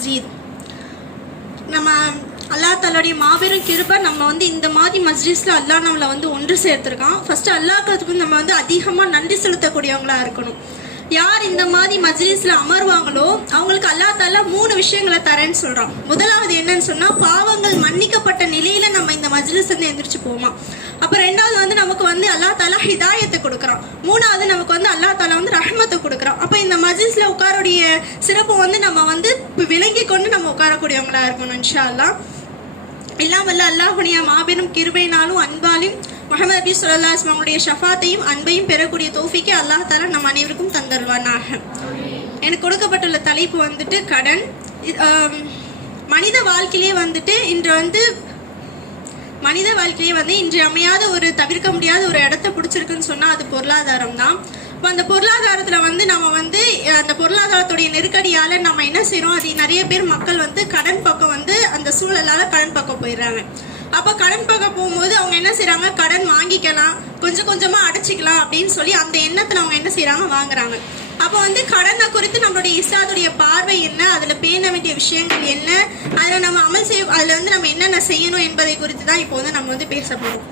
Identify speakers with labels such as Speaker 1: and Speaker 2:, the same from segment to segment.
Speaker 1: மஜீத். நம்ம அல்லா தாலாடைய மாபெரும் கிருபை நம்ம வந்து இந்த மாதிரி மஜ்லிஸில் அல்லாஹ் நம்மளை வந்து ஒன்று சேர்த்துருக்கான். ஃபஸ்ட்டு அல்லாக்கிறதுக்கு நம்ம வந்து அதிகமாக நன்றி செலுத்தக்கூடியவங்களாக இருக்கணும். யார் இந்த மாதிரி மஜ்லிஸில் அமர்வாங்களோ அவங்களுக்கு அல்லா தாலா மூணு விஷயங்களை தரேன்னு சொல்கிறான் முதலாவது என்னன்னு சொன்னால் பாவங்கள் மன்னிக்கப்பட்ட நிலையில் நம்ம இந்த மஜ்லிஸ் வந்து எந்திரிச்சு போமா அப்போ ரெண்டாவது வந்து நமக்கு வந்து அல்லா தாலா ஹிதாயத்தை கொடுக்குறான். மூணாவது நமக்கு வந்து அல்லா தாலா வந்து ரஹ்மத்தை கொடுக்குறான். அப்போ இந்த மஜ்லிஸில் உட்காருடைய சிறப்பு வந்து நம்ம வந்து விளங்கி கொண்டு நம்ம உட்காரக்கூடியவங்களா இருக்கணும் இன்ஷா அல்லாஹ். எல்லாம் வல்ல அல்லாஹுடைய மாபெரும் கிருபையினாலும் அன்பாலும் முகமது நபி சொல்லா அவங்களுடைய ஷஃபாத்தையும் அன்பையும் பெறக்கூடிய தோஃபிக்கு அல்லாஹ் தாலா நம் அனைவருக்கும் தந்தருவானாக எனக்கு கொடுக்கப்பட்டுள்ள தலைப்பு வந்துட்டு கடன். மனித வாழ்க்கையிலே வந்துட்டு இன்று வந்து மனித வாழ்க்கையை வந்து இன்று அமையாத ஒரு தவிர்க்க முடியாத ஒரு இடத்த பிடிச்சிருக்குன்னு சொன்னால் அது பொருளாதாரம் தான் இப்போ அந்த பொருளாதாரத்தில் வந்து நம்ம வந்து அந்த பொருளாதாரத்துடைய நெருக்கடியால் நம்ம என்ன செய்கிறோம் அது நிறைய பேர் மக்கள் வந்து கடன் பக்கம் வந்து அந்த சூழலால் கடன் பக்கம் போயிடுறாங்க. அப்போ கடன் பக்கம் போகும்போது அவங்க என்ன செய்கிறாங்க கடன் வாங்கிக்கலாம் கொஞ்சம் கொஞ்சமாக அடைச்சிக்கலாம் அப்படின்னு சொல்லி அந்த எண்ணத்தில் அவங்க என்ன செய்கிறாங்க வாங்குறாங்க. அப்போ வந்து கடனை குறித்து நம்மளுடைய இஸ்லாத்துடைய பார்வை என்ன? அதில் பேண வேண்டிய விஷயங்கள் என்ன? அதில் நம்ம அமல் செய்ய அதில் வந்து நம்ம என்னென்ன செய்யணும் என்பதை குறித்து தான் இப்போ வந்து நம்ம வந்து பேச போகிறோம்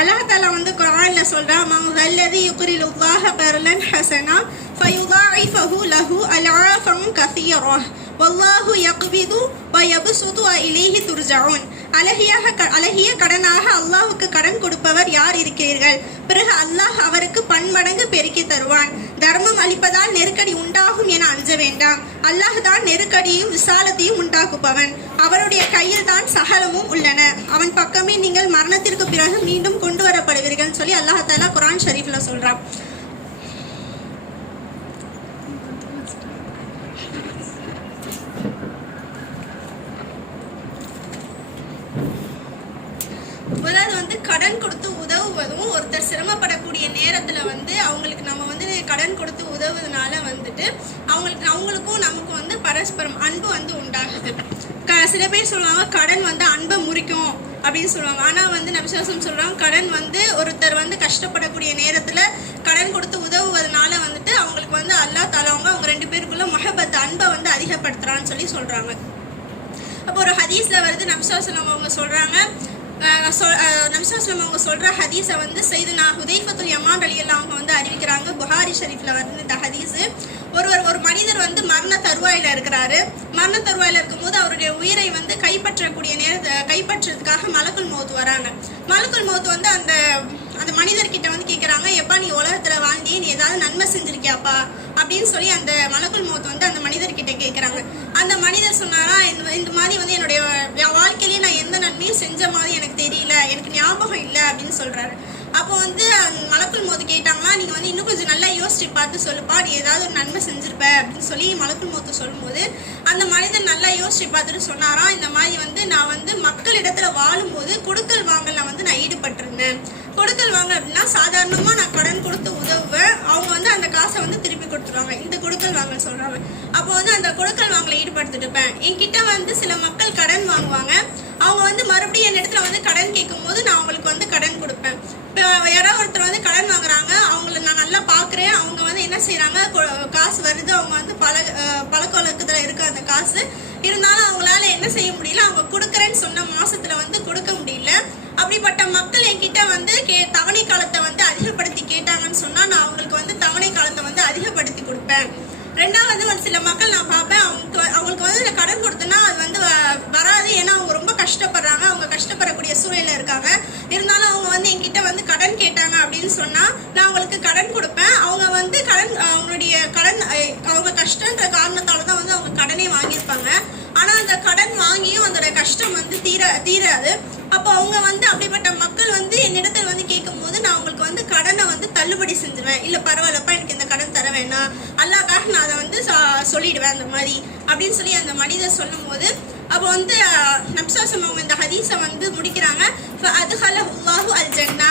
Speaker 1: அல்லாஹ் தாலா வந்து குரான்ல சொல்றான் மன் தல்லதி யுக்ரில் உல்லாஹ பர்லன் ஹசனா ஃபயுதாஇஃபஹு லஹு அல்ஆஃபன் கஸீரா வல்லாஹு யக்பிது வ யப்சுது வ இலைஹி அழகியாக க- அழகிய கடனாக அல்லாஹுக்கு கடன் கொடுப்பவர் யார் இருக்கிறீர்கள்? பிறகு அல்லாஹ் அவருக்கு பன்மடங்கு பெருக்கி தருவான். தர்மம் அளிப்பதால் நெருக்கடி உண்டாகும் என அஞ்ச வேண்டாம். அல்லாஹ் தான் நெருக்கடியும் விசாலத்தையும் உண்டாக்குபவன். அவருடைய கையில் தான் சகலமும் உள்ளன. அவன் பக்கமே நீங்கள் மரணத்திற்கு பிறகு மீண்டும் கொண்டு வரப்படுவீர்கள் சொல்லி அல்லாஹாலா குரான் ஷரீஃப்ல சொல்றான் முதலாவது வந்து கடன் கொடுத்து உதவுவதும் ஒருத்தர் சிரமப்படக்கூடிய நேரத்தில் வந்து அவங்களுக்கு நம்ம வந்து கடன் கொடுத்து உதவுவதனால வந்துட்டு அவங்களுக்கு அவங்களுக்கும் நமக்கும் வந்து பரஸ்பரம் அன்பு வந்து உண்டாகுது. க சில பேர் சொல்லுவாங்க கடன் வந்து அன்பை முறிக்கும் அப்படின்னு சொல்லுவாங்க. ஆனால் வந்து நபிசாசம் சொல்கிறாங்க கடன் வந்து ஒருத்தர் வந்து கஷ்டப்படக்கூடிய நேரத்தில் கடன் கொடுத்து உதவுவதனால வந்துட்டு அவங்களுக்கு வந்து அல்லா தலவங்க அவங்க ரெண்டு பேருக்குள்ள மொஹபத் அன்பை வந்து அதிகப்படுத்துகிறான்னு சொல்லி சொல்கிறாங்க அப்போ ஒரு ஹதீஸ்ல வருது நம்சாசலம் அவங்க சொல்கிறாங்க சொல்றாங்க நம்சாசலம் அவங்க சொல்கிற ஹதீஸை வந்து செய்து நான் ஹுதைஃபத்துல் யமான் அலி அவங்க வந்து அறிவிக்கிறாங்க. புகாரி ஷெரீஃபில் வந்து இந்த ஹதீஸ். ஒருவர் ஒரு மனிதர் வந்து மரண தருவாயில இருக்கிறாரு. மரண தருவாயில இருக்கும்போது அவருடைய உயிரை வந்து கைப்பற்றக்கூடிய நேரத்தை கைப்பற்றுறதுக்காக மலக்குள் மௌத் வராங்க. மலக்குள் மௌத் வந்து அந்த அந்த மனிதர்கிட்ட வந்து கேட்குறாங்க எப்பா நீ உலகத்தில் வாழ்ந்தே நீ ஏதாவது நன்மை செஞ்சிருக்கியாப்பா? அப்படின்னு சொல்லி அந்த மலக்குள் மௌத் வந்து அந்த மனிதர்கிட்ட கேட்குறாங்க அந்த மனிதர் சொன்னாரா இந்த இந்த மாதிரி வந்து என்னுடைய வாழ்க்கையிலேயே நான் எந்த நன்மையும் செஞ்ச மாதிரி எனக்கு தெரியல எனக்கு ஞாபகம் இல்லை அப்படின்னு சொல்கிறாரு அப்போ வந்து மலக்குள் மோது கேட்டாங்களா நீங்கள் வந்து இன்னும் கொஞ்சம் நல்லா யோசிச்சு பார்த்து சொல்லுப்பா நீ ஏதாவது ஒரு நன்மை செஞ்சிருப்ப அப்படின்னு சொல்லி மலக்குள் மோத்து சொல்லும்போது அந்த மனிதன் நல்லா யோசிச்சு பார்த்துட்டு சொன்னாராம் இந்த மாதிரி வந்து நான் வந்து மக்களிடத்துல வாழும்போது கொடுக்கல் வாங்கல வந்து நான் ஈடுபட்டிருந்தேன். கொடுக்கல் வாங்கல் அப்படின்னா சாதாரணமாக நான் கடன் கொடுத்து உதவுவேன் அவங்க வந்து அந்த காசை வந்து திருப்பி கொடுத்துருவாங்க. இந்த கொடுக்கல் வாங்கல் சொல்றாங்க. அப்போ வந்து அந்த கொடுக்கல் வாங்கல ஈடுபடுத்திட்டு இருப்பேன் என்கிட்ட வந்து சில மக்கள் கடன் வாங்குவாங்க. அவங்க வந்து மறுபடியும் என் இடத்துல வந்து கடன் கேட்கும் போது நான் அவங்களுக்கு வந்து கடன் கொடுப்பேன். இப்போ யாராவது ஒருத்தர் வந்து கடன் வாங்குறாங்க. அவங்கள நான் நல்லா பார்க்குறேன். அவங்க வந்து என்ன செய்கிறாங்க காசு வருது. அவங்க வந்து பழ பழக்க வழக்கத்தில் இருக்க அந்த காசு. இருந்தாலும் அவங்களால என்ன செய்ய முடியல? அவங்க கொடுக்குறேன்னு சொன்ன மாசத்துல வந்து கொடுக்க முடியல. அப்படிப்பட்ட மக்கள் என்கிட்ட வந்து கே தவணை காலத்தை வந்து அதிகப்படுத்தி வந்து தவணை காலத்தை வந்து அதிகப்படுத்தி கொடுப்பேன். ரெண்டாவது ஒரு சில மக்கள் நான் பார்ப்பேன் அவங்களுக்கு அவங்களுக்கு வந்து நான் கடன் கொடுத்தேன்னா அது வந்து வ- வராது. ஏன்னா அவங்க ரொம்ப கஷ்டப்படுறாங்க. அவங்க கஷ்டப்படக்கூடிய சூழ்நிலை இருக்காங்க. இருந்தாலும் அவங்க வந்து என்கிட்ட வந்து கடன் கேட்டாங்க அப்படின்னு சொன்னால் நான் அவங்களுக்கு கடன் கொடுப்பேன். அவங்க வந்து கடன் அவங்களுடைய கடன் அவங்க கஷ்டன்ற காரணத்தால தான் வந்து அவங்க கடனே வாங்கியிருப்பாங்க. ஆனால் அந்த கடன் வாங்கியும் அதோட கஷ்டம் வந்து தீர தீராது. அப்போ அவங்க வந்து அப்படிப்பட்ட மக்கள் வந்து என்னிடத்தில் வந்து வந்து கடனை வந்து தள்ளுபடி செஞ்சுருவேன். இல்லை பரவாயில்லப்பா எனக்கு இந்த கடன் தர வேணாம். அல்லாக்காக நான் அதை வந்து சொல்லிடுவேன் அந்த மாதிரி. அப்படின்னு சொல்லி அந்த மனிதர் சொல்லும்போது அப்போ வந்து நப்சாசம் அவங்க இந்த ஹதீஸை வந்து முடிக்கிறாங்க. அதுஹல உல்லாஹு அல் ஜன்னா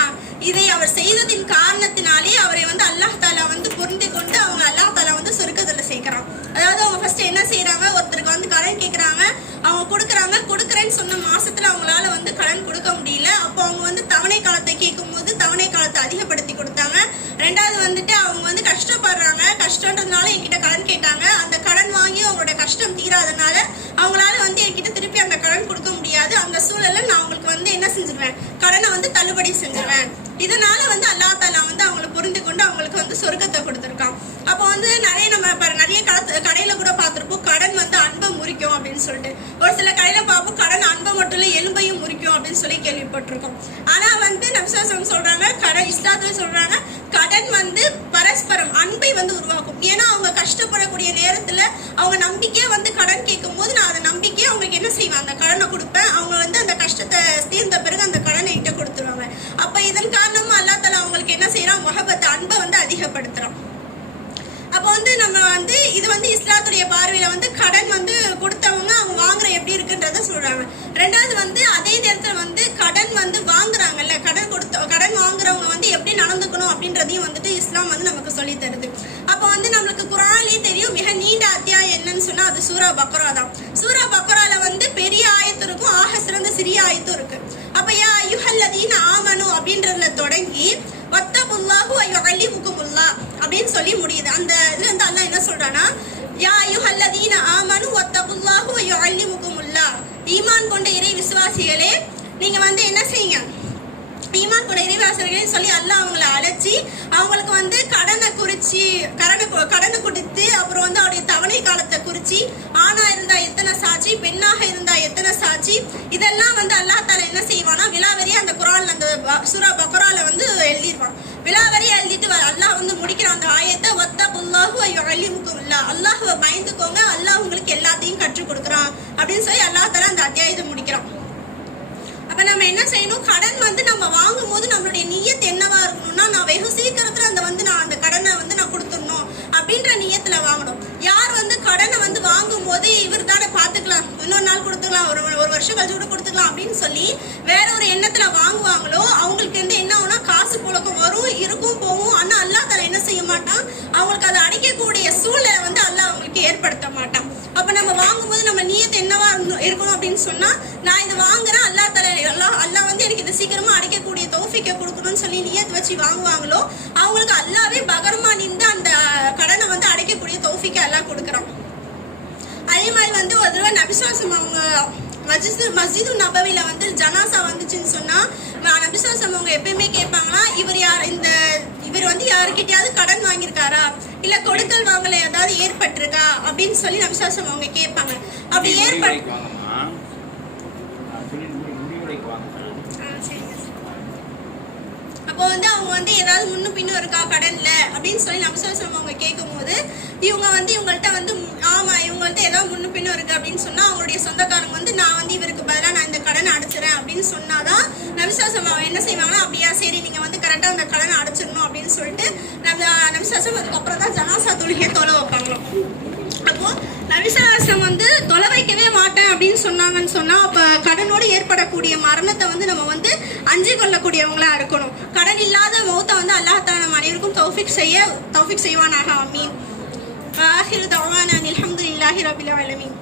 Speaker 1: இதை அவர் செய்ததின் காரணத்தினாலே அவரை வந்து அல்லாஹ் தாலா வந்து பொருந்தி கொண்டு அவங்க அல்லாஹ் தாலா வந்து சொருக்கத்தில் சேர்க்கிறான். அதாவது அவங்க ஃபர்ஸ்ட் என்ன செய்யறாங்க ஒருத்தருக்கு வந்து கடன் கேட்குறாங்க அவங்க கொடுக்குறாங்க. கொடுக்குறேன்னு சொன்ன மாசத்துல அவங்களால வந்து கடன் கொடுக்க முடியல அப்போ அவங்க வந்து தவணை காலத்தை கேட்கும்போது தவணை காலத்தை அதிகப்படுத்தி கொடுத்தாங்க ரெண்டாவது வந்துட்டு அவங்க வந்து கஷ்டப்படுறாங்க கஷ்ட கஷ்டன்றதுனால என்கிட்ட கடன் கேட்டாங்க. அந்த கடன் வாங்கி அவங்களோட கஷ்டம் தீராதனால அவங்களால வந்து என்கிட்ட திருப்பி அந்த கடன் கொடுக்க முடியாது. அந்த சூழலில் நான் அவங்களுக்கு வந்து என்ன செஞ்சிருவேன்? கடனை வந்து தள்ளுபடி செஞ்சிருவேன். இதனால வந்து அல்லா தாலா வந்து அவங்கள புரிந்து கொண்டு அவங்களுக்கு வந்து சொர்க்கத்தை கொடுத்துருக்கான். அப்போ வந்து நிறைய நம்ம நிறைய கடை கடையில கூட பார்த்துருப்போம். கடன் வந்து அன்பை முறிக்கும் அப்படின்னு சொல்லிட்டு. ஒரு சில கடையில பார்ப்போம் கடன் அன்பை மட்டும் இல்லை எலும்பையும் முறிக்கும் அப்படின்னு சொல்லி கேள்விப்பட்டிருக்கோம். ஆனா வந்து நம்சாசம் சொல்றாங்க கடன் இஸ்லாத்துல சொல்றாங்க கடன் வந்து பரஸ்பரம் அன்பை வந்து உருவாக்கும். ஏன்னா அவங்க கஷ்டப்படக்கூடிய நேரத்துல அவங்க நம்பிக்கையே வந்து கடன் கேட்கும் போது நான் அந்த நம்பிக்கையை அவங்களுக்கு என்ன செய்வேன்? அந்த கடனை கொடுப்பேன். அவங்க வந்து அந்த கஷ்டத்தை தீர்ந்த பிறகு அந்த கடனை என்கிட்ட கொடுத்துருவாங்க. அப்ப இதன் காரணமா அல்லா தலா அவங்களுக்கு என்ன செய்யறான் முகபத்தை அன்பை வந்து அதிகப்படுத்துறான். அப்போ வந்து நம்ம வந்து இது வந்து இஸ்லாத்துடைய பார்வையில வந்து கடன் வந்து கொடுத்தவங்க அவங்க வாங்குற எப்படி இருக்குன்றத சொல்றாங்க. ரெண்டாவது வந்து அதே நேரத்துல வந்து கடன் வந்து வாங்குறாங்கல்ல கடன் கொடுத்த கடன் வாங்குறவங்க வந்து எப்படி நடந்துக்கணும் அப்படின்றதையும் வந்துட்டு இஸ்லாம் வந்து நமக்கு சொல்லி தருது. அப்போ வந்து நம்மளுக்கு குரானே தெரியும் மிக நீண்ட அத்தியாயம் என்னன்னு சொன்னா அது சூரா பக்ரா தான் சூரா பக்ரால வந்து பெரிய ஆயத்து இருக்கும் ஆக சிறந்த சிறிய ஆயத்தும் இருக்கு அப்ப யா யுஹல்லதீன ஆமனு அப்படின்றதுல தொடங்கி வத்தபுல்லாஹு அய்யுஅல்லிமுக்குமுல்லா அப்படின்னு சொல்லி முடியுது அந்த இதுல இருந்து அல்லாஹ் என்ன சொல்றானா யா அய்யுஹல்லதீன ஆமனு வத்தபுல்லாஹு அய்யுஅல்லிமுக்குமுல்லா ஈமான் கொண்ட இறை விசுவாசிகளே நீங்க வந்து என்ன செய்யுங்க? ஈமான் கூட இறைவாசர்களே சொல்லி அல்லாஹ் அவங்கள அழைச்சி அவங்களுக்கு வந்து கடனை குறித்து கடனை கடனை கொடுத்து அப்புறம் வந்து அவருடைய தவணை காலத்தை குறித்து ஆணா இருந்தா எத்தனை சாட்சி பெண்ணாக இருந்தா எத்தனை சாட்சி இதெல்லாம் வந்து அல்லாஹ் தால என்ன செய்வானா விலாவரியா அந்த குரான் அந்த ப- பக்ரால வந்து எழுதிடுவான் விலாவரியா எழுதிட்டு அல்லாஹ் வந்து முடிக்கிற அந்த ஆயத்தை ஒத்த புல்லாஹு ஐயோ அழிமுக்கும் இல்ல அல்லாஹுவை பயந்துக்கோங்க அல்லாஹ் உங்களுக்கு எல்லாத்தையும் கற்றுக் கொடுக்குறான் அப்படின்னு சொல்லி அல்லாஹ் தால அந்த அத்தியாயத்தை என்ன செய்யணும்? கடன் வந்து நம்ம வாங்கும் போது நம்மளுடைய நியத் என்னவா இருக்கணும்னா நான் வெகு சீக்கிரத்துல அந்த வந்து நான் அந்த கடனை வந்து நான் கொடுத்துடணும் அப்படின்ற நீயத்துல வாங்கணும். யார் வந்து கடனை வந்து வாங்கும் போது இவர் தானே பாத்துக்கலாம் இன்னொரு நாள் கொடுத்துக்கலாம் ஒரு ஒரு வருஷம் கழிச்சு கூட கொடுத்துக்கலாம் அப்படின்னு சொல்லி வேற ஒரு எண்ணத்துல வாங்குவாங்களோ அவங்களுக்கு வந்து என்ன ஆகும்னா காசு புழக்கம் வரும் இருக்கும் போகும். ஆனா அல்லா தலை என்ன செய்ய மாட்டான்? அவங்களுக்கு அதை அடிக்கக்கூடிய சூழ்நிலை வந்து அல்லா அவங்களுக்கு ஏற்படுத்த மாட்டான். அப்ப நம்ம வாங்கும்போது நம்ம நீயத்து என்னவா இருந்தோம்- இருக்கணும் அப்படின்னு சொன்னா நான் இது வாங்குறேன் அல்லா தலை அல்லாஹ் சீக்கிரமா அடைக்கக்கூடிய தௌஃபிக்கை கொடுக்கணும்னு சொல்லி நியத் வச்சு வாங்குவாங்களோ அவங்களுக்கு அல்லாவே பகரமா நின்று அந்த கடனை வந்து அடைக்கக்கூடிய தௌஃபிக்கை அல்லாஹ் கொடுக்குறான். அதே மாதிரி வந்து ஒரு தடவை நபிசுவாசம் அவங்க மஸ்ஜிது மஸ்ஜிது நபவில வந்து ஜனாசா வந்துச்சுன்னு சொன்னா ம- நபிசுவாசம் அவங்க எப்பயுமே கேட்பாங்களா இவர் யார் இந்த இவர் வந்து யாருக்கிட்டயாவது கடன் வாங்கியிருக்காரா? இல்ல கொடுக்கல் வாங்கல ஏதாவது ஏற்பட்டிருக்கா? அப்படின்னு சொல்லி நபிசுவாசம் அவங்க கேட்பாங்க. அப்படி ஏற்பட் அப்போ வந்து அவங்க வந்து ஏதாவது முன்னும் பின்னும் இருக்கா கடன்ல? அப்படின்னு சொல்லி நம்சாசம் அவங்க கேட்கும்போது இவங்க வந்து இவங்கள்ட்ட வந்து ம், ஆமா இவங்கள்ட்ட ஏதாவது முன்னும் பின்னும் இருக்கு அப்படின்னு சொன்னா அவங்களுடைய சொந்தக்காரங்க வந்து நான் வந்து இவருக்கு பதிலாக நான் இந்த கடனை அடைச்சிறேன் அப்படின்னு சொன்னாதான் நபிசாசம் அவங்க என்ன செய்வாங்கன்னா அப்படியா சரி நீங்க வந்து கரெக்டா அந்த கடனை அடைச்சிடணும் அப்படின்னு சொல்லிட்டு நம்ம நபிசாசம் அதுக்கப்புறம் தான் ஜனாசா தொழுகையை தொலை வைப்பாங்களாம் அப்போ நவிசராசம் வந்து தொலை வைக்கவே மாட்டேன் அப்படின்னு சொன்னாங்கன்னு சொன்னா அப்ப கடனோடு ஏற்படக்கூடிய மரணத்தை வந்து நம்ம வந்து அஞ்சு கொள்ளக்கூடியவங்களா இருக்கும் செய்ய தௌஃபிக் செய்வானாக அமீன் ஆஹிரு தவானா அல்ஹம்துலில்லாஹி ரபில் ஆலமீன்